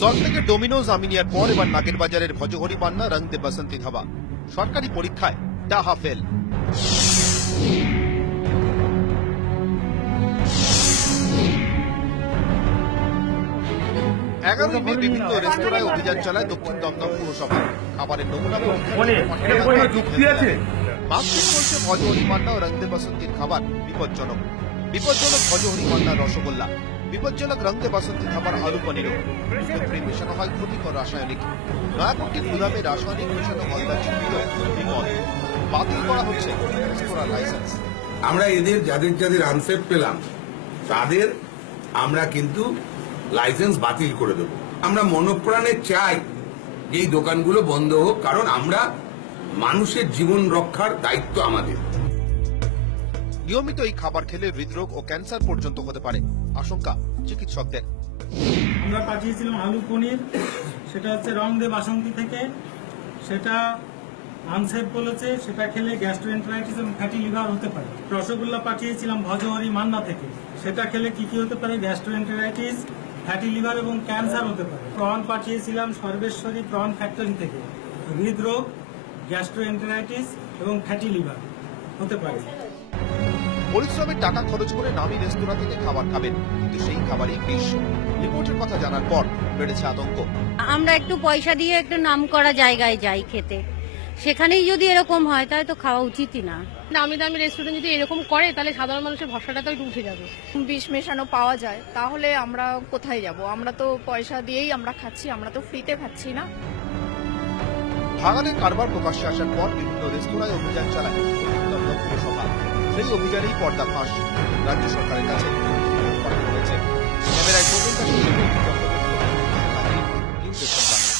সল্টলেকের ডোমিনোজ আমিনিয়ার পর এবার নাগের বাজারের ভজহরি পান্না রং দে বসন্তি ধাবা সরকারি পরীক্ষায় ডাহা ফেল। 11ই মে বিভিন্ন রেস্তোরাঁয় অভিযান চালায় দক্ষিণ দমদম পুরসভা। খাবারের নমুনা মার্কশিট বলছে ভজহরি পান্না ও রং দে বসন্তির খাবার বিপজ্জনক। বিপজ্জনক ভজহরি পান্নার রসগোল্লা, বিপজ্জনক রং দে বসন্তি খাবার আলু পনিরও। দুক্ষেত্রে মেশানো হয় ক্ষতিকর রাসায়নিক। নয়াপট্টির গুদামে রাসায়নিক মেশানো ময়দা চিহ্নিত বিপদ। বাতিল করা হচ্ছে রেস্তোরাঁর লাইসেন্স। আমরা এদের যাদের আনসেফ পেলাম তাদের আমরা কিন্তু লাইসেন্স বাতিল করে দেব। আমরা মনপ্রাণে চাই যে এই দোকানগুলো বন্ধ হোক, কারণ আমরা মানুষের জীবন রক্ষার দায়িত্ব আমাদের। নিয়মিত এই খাবার খেলে হৃদরোগ ও ক্যান্সার পর্যন্ত হতে পারে আশঙ্কা চিকিৎসকদের। আমরা পাঠিয়েছিলাম আলু পনির, সেটা হচ্ছে রং দে বাসন্তী থেকে, সেটা আনসেফ বলেছে, সেটা খেলে গ্যাস্ট্রোএন্টারাইটিস এবং ফ্যাটি লিভার হতে পারে। রসগোল্লা পাঠিয়েছিলাম ভজহরি মান্না থেকে, সেটা খেলে কি হতে পারে? গ্যাস্ট্রোএন্টারাইটিস, ফ্যাটি লিভার এবং ক্যান্সার হতে পারে। প্রন পাঠিয়েছিলাম সর্বেশ্বরী প্রন ফ্যাক্টরি থেকে, হৃদরোগ, গ্যাস্ট্রোএন্টারাইটিস এবং ফ্যাটি লিভার হতে পারে। পরিশ্রমের টাকা খরচ করে নামি রেস্তোরাঁ থেকে খাবার খাবেন, কিন্তু সেই খাবারই বিষ। রিপোর্টের কথা জানার পর বেড়েছে আতঙ্ক। আমরা একটু পয়সা দিয়ে একটু নাম করা জায়গায় যাই খেতে, সেখানেই যদি এরকম হয় তাহলে তো খাওয়া উচিতই না। দামি দামি রেস্টুরেন্ট যদি এরকম করে তাহলে সাধারণ মানুষের ভরসাটা তো একটু উঠে যাবে। বিষ মেশানো পাওয়া যায় তাহলে আমরা কোথায় যাব? আমরা তো পয়সা দিয়েই আমরা খাচ্ছি, আমরা তো ফ্রিতে খাচ্ছি না। ভাগানের কারবার প্রকাশ্যে আসার পর বিভিন্ন রেস্তোরাঁয় অভিযান চালায় দমদম পুরসভা। সেই অভিযানেই পর্দা ফাঁস রাজ্য সরকারের কাছে হয়েছে। ক্যামেরায় সৌমেন দাসের রিপোর্ট, নিউজ 18 বাংলা।